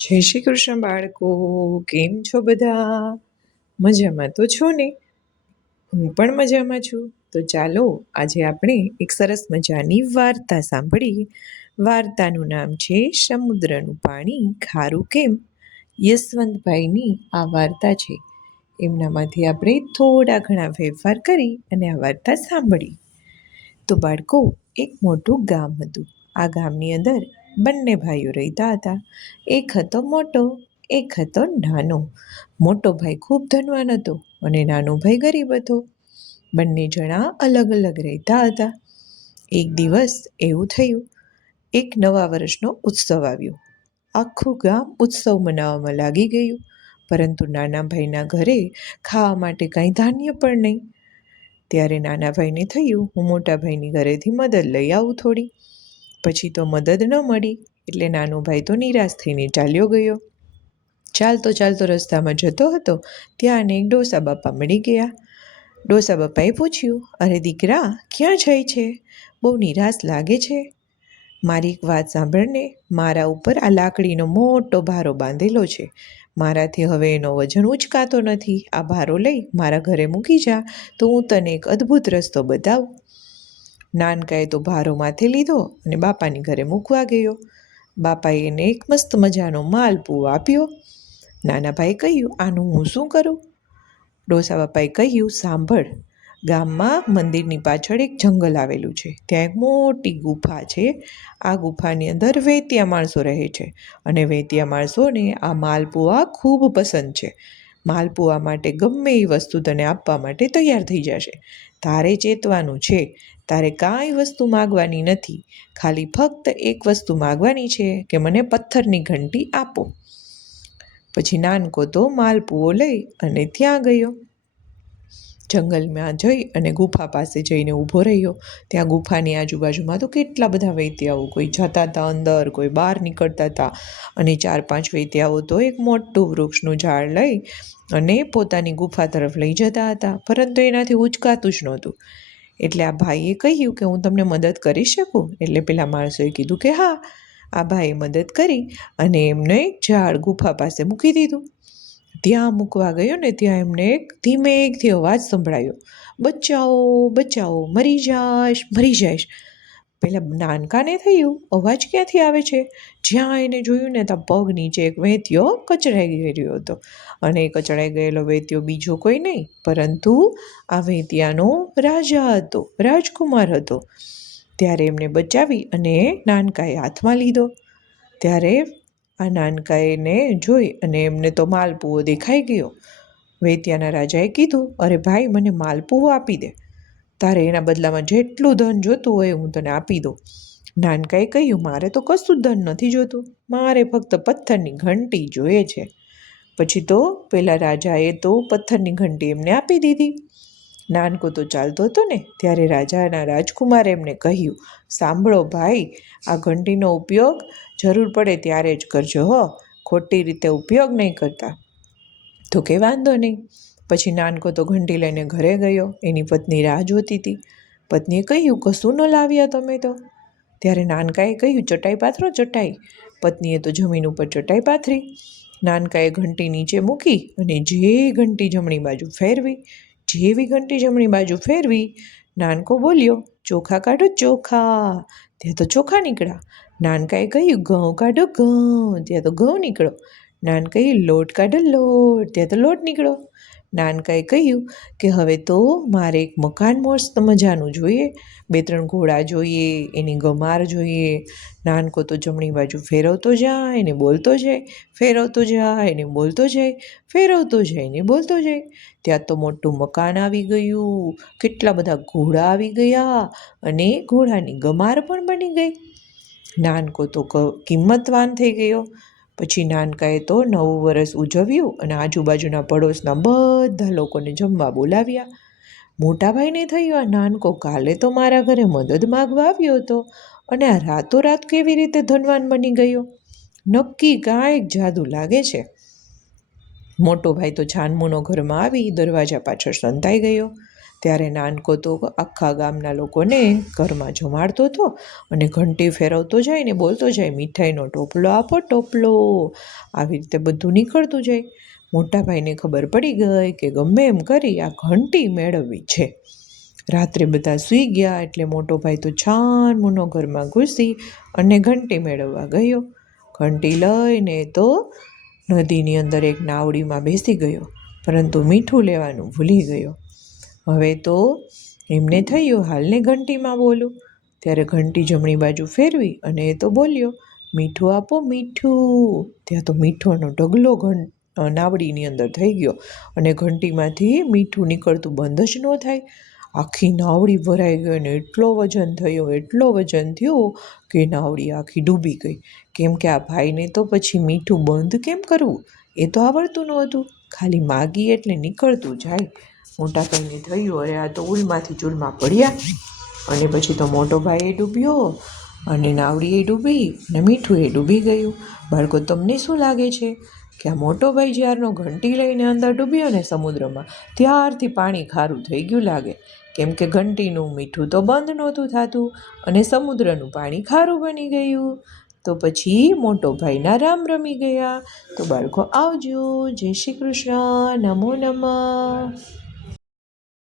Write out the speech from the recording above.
જય શ્રી કૃષ્ણ બાળકો, કેમ છો બધા? મજામાં તો છો ને? હું પણ મજામાં છું. તો ચાલો આજે આપણે એક સરસ મજાની વાર્તા સાંભળીએ. વાર્તાનું નામ છે સમુદ્રનું પાણી ખારું કેમ. યશવંતભાઈની આ વાર્તા છે. એમનામાંથી આપણે થોડા ઘણા ફેરફાર કરી અને આ વાર્તા સાંભળી. તો બાળકો, એક મોટું ગામ હતું. આ ગામની અંદર બંને ભાઈઓ રહેતા હતા. એક હતો મોટો, એક હતો નાનો. મોટો ભાઈ ખૂબ ધનવાન હતો અને નાનો ભાઈ ગરીબ હતો. બંને જણા અલગ અલગ રહેતા હતા. એક દિવસ એવું થયું, એક નવા વર્ષનો ઉત્સવ આવ્યો. આખું ગામ ઉત્સવ મનાવવામાં લાગી ગયું, પરંતુ નાના ભાઈના ઘરે ખાવા માટે કાંઈ ધાન્ય પણ નહીં. ત્યારે નાના ભાઈને થયું, હું મોટા ભાઈની ઘરેથી મદદ લઈ આવું થોડી. પછી તો મદદ ન મળી, એટલે નાનો ભાઈ તો નિરાશ થઈને ચાલ્યો ગયો. ચાલતો ચાલતો રસ્તામાં જતો હતો, ત્યાં એક ડોસા બાપા મળી ગયા. ડોસા બાપાએ પૂછ્યું, અરે દીકરા, ક્યાં જાય છે? બહુ નિરાશ લાગે છે. મારી એક વાત સાંભળને, મારા ઉપર આ લાકડીનો મોટો ભારો બાંધેલો છે. મારાથી હવે એનો વજન ઉચકાતો નથી. આ ભારો લઈ મારા ઘરે મૂકી જા, તો હું તને એક અદ્ભુત રસ્તો બતાવું. નાનકાએ તો ભારો માથે લીધો અને બાપાની ઘરે મૂકવા ગયો. બાપાએ એને એક મસ્ત મજાનો માલપુઓ આપ્યો. નાના ભાઈએ કહ્યું, આનું હું શું કરું? ડોસા બાપાએ કહ્યું, સાંભળ, ગામમાં મંદિરની પાછળ એક જંગલ આવેલું છે. ત્યાં એક મોટી ગુફા છે. આ ગુફાની અંદર વેત્યા માણસો રહે છે અને વેત્યા માણસોને આ માલપુઆ ખૂબ પસંદ છે. માલપુઆ માટે ગમે એ વસ્તુ તને આપવા માટે તૈયાર થઈ જશે. તારે ચેતવાનું છે, તારે કાંઈ વસ્તુ માગવાની નથી. ખાલી ફક્ત એક વસ્તુ માગવાની છે કે મને પથ્થરની ઘંટી આપો. પછી નાનકો તો માલપુઓ લઈ અને ત્યાં ગયો. જંગલમાં જઈ અને ગુફા પાસે જઈને ઊભો રહ્યો. ત્યાં ગુફાની આજુબાજુમાં તો કેટલા બધા વૈત્યાઓ, કોઈ જતા હતા અંદર, કોઈ બહાર નીકળતા હતા. અને 4-5 વૈત્યાઓ તો એક મોટું વૃક્ષનું ઝાડ લઈ અને પોતાની ગુફા તરફ લઈ જતા હતા, પરંતુ એનાથી ઉચકાતું જ નહોતું. એટલે આ ભાઈએ કહ્યું કે હું તમને મદદ કરી શકું? એટલે પેલા માણસોએ કીધું કે હા. આ ભાઈએ મદદ કરી અને એમને ઝાડ ગુફા પાસે મૂકી દીધું. ત્યાં મૂકવા ગયો ને ત્યાં એમને એક ધીમેકથી અવાજ સંભળાયો, બચાવો બચાવો, મરી જાઈશ મરી જાઈશ. પેલા નાનકાને થયું, અવાજ ક્યાંથી આવે છે? જ્યાં એને જોયું ને ત્યાં પગ નીચે એક વેત્યો કચડાઈ ગયો હતો. અને એ કચડાઈ ગયેલો વેત્યો બીજો કોઈ નહીં, પરંતુ આ વેત્યાનો રાજા હતો, રાજકુમાર હતો. ત્યારે એમને બચાવી અને નાનકાએ હાથમાં લીધો. ત્યારે આ નાનકાઈને જોઈ અને એમને તો માલપુઓ દેખાઈ ગયો. વેત્યાના રાજાએ કીધું, અરે ભાઈ, મને માલપુઓ આપી દે. તારે એના બદલામાં જેટલું ધન જોતું હોય હું તને આપી દઉં. નાનકાએ કહ્યું, મારે તો કશું જ ધન નથી જોતું, મારે ફક્ત પથ્થરની ઘંટી જોઈએ છે. પછી તો પેલા રાજાએ તો પથ્થરની ઘંટી એમને આપી દીધી. નાનકો તો ચાલતો હતો ને ત્યારે રાજાના રાજકુમારે એમને કહ્યું, સાંભળો ભાઈ, આ ઘંટીનો ઉપયોગ જરૂર પડે ત્યારે જ કરજો હો, ખોટી રીતે ઉપયોગ નહીં કરતા. તો કે વાંધો નહીં. પછી નાનકો તો ઘંટી લઈને ઘરે ગયો. એની પત્ની રાહ જોતી હતી. પત્નીએ કહ્યું, કશું ન લાવ્યા તમે તો? ત્યારે નાનકાએ કહ્યું, ચટાઈ પાથરો ચટાઈ. પત્નીએ તો જમીન ઉપર ચટાઈ પાથરી. નાનકાએ ઘંટી નીચે મૂકી અને જે ઘંટી જમણી બાજુ ફેરવી. જેવી ઘંટી જમણી બાજુ ફેરવી, નાનકો બોલ્યો, ચોખા કાઢો ચોખા. ત્યાં તો ચોખા નીકળ્યા. નાનકાએ કહ્યું, ઘઉં કાઢો ઘઉં. ત્યાં તો ઘઉં નીકળો. નાનકાએ લોટ કાઢો લોટ. ત્યાં તો લોટ નીકળો. નાનકાએ કહ્યું કે હવે તો મારે એક મકાન મસ્ત મજાનું જોઈએ, 2-3 ઘોડા જોઈએ, એની ગમાર જોઈએ. નાનકો તો જમણી બાજુ ફેરવતો જાય ને બોલતો જાય, ફેરવતો જાય ને બોલતો જાય, ફેરવતો જાય ને બોલતો જાય. ત્યાં તો મોટું મકાન આવી ગયું, કેટલા બધા ઘોડા આવી ગયા અને ઘોડાની ગમાર પણ બની ગઈ. નાનકો તો કિંમતવાન થઈ ગયો. પછી નાનકાએ તો નવું વરસ ઉજવ્યું અને આજુબાજુના પડોશના બધા લોકોને જમવા બોલાવ્યા. મોટા ભાઈને થયું, આ નાનકો કાલે તો મારા ઘરે મદદ માગવા આવ્યો હતો અને આ રાતોરાત કેવી રીતે ધનવાન બની ગયો? નક્કી કાંઈક જાદુ લાગે છે. મોટો ભાઈ તો છાનમૂનો ઘરમાં આવી દરવાજા પાછળ સંતાઈ ગયો. ત્યારે નાનકો તો આખા ગામના લોકોને ઘરમાં જમાડતો હતો અને ઘંટી ફેરવતો જાય ને બોલતો જાય, મીઠાઈનો ટોપલો આપો ટોપલો. આવી રીતે બધું નીકળતું જાય. મોટા ભાઈને ખબર પડી ગઈ કે ગમે એમ કરી આ ઘંટી મેળવવી છે. રાત્રે બધા સૂઈ ગયા એટલે મોટો ભાઈ તો છાનમૂનો ઘરમાં ઘૂસી અને ઘંટી મેળવવા ગયો. ઘંટી લઈને તો નદીની અંદર એક નાવડીમાં બેસી ગયો, પરંતુ મીઠું લેવાનું ભૂલી ગયો. હવે તો એમને થયું હાલને ઘંટીમાં બોલું. ત્યારે ઘંટી જમણી બાજુ ફેરવી અને એ તો બોલ્યો, મીઠું આપો મીઠું. ત્યાં તો મીઠોનો ઢગલો નાવડીની અંદર થઈ ગયો અને ઘંટીમાંથી મીઠું નીકળતું બંધ જ ન થાય. આખી નાવડી ભરાઈ ગઈ અને એટલો વજન થયો કે નાવડી આખી ડૂબી ગઈ. કેમ કે આ ભાઈને તો પછી મીઠું બંધ કેમ કરવું એ તો આવડતું નહોતું. ખાલી માગી એટલે નીકળતું જાય. મોટા ભાઈને થયું અરે આ તો ઉલમાંથી ચૂલમાં પડ્યા. અને પછી તો મોટો ભાઈ ડૂબ્યો અને નાવડી એ ડૂબી અને મીઠું એ ડૂબી ગયું. બાળકો, તમને શું લાગે છે કે આ મોટો ભાઈ જ્યારનો ઘંટી લઈને અંદર ડૂબ્યો ને સમુદ્રમાં, ત્યારથી પાણી ખારું થઈ ગયું લાગે. કેમ કે ઘંટીનું મીઠું તો બંધ નહોતું થતું અને સમુદ્રનું પાણી ખારું બની ગયું. તો પછી મોટો ભાઈના રામ રમી ગયા. તો બાળકો આવજો. જય શ્રી કૃષ્ણ. નમો નમઃ.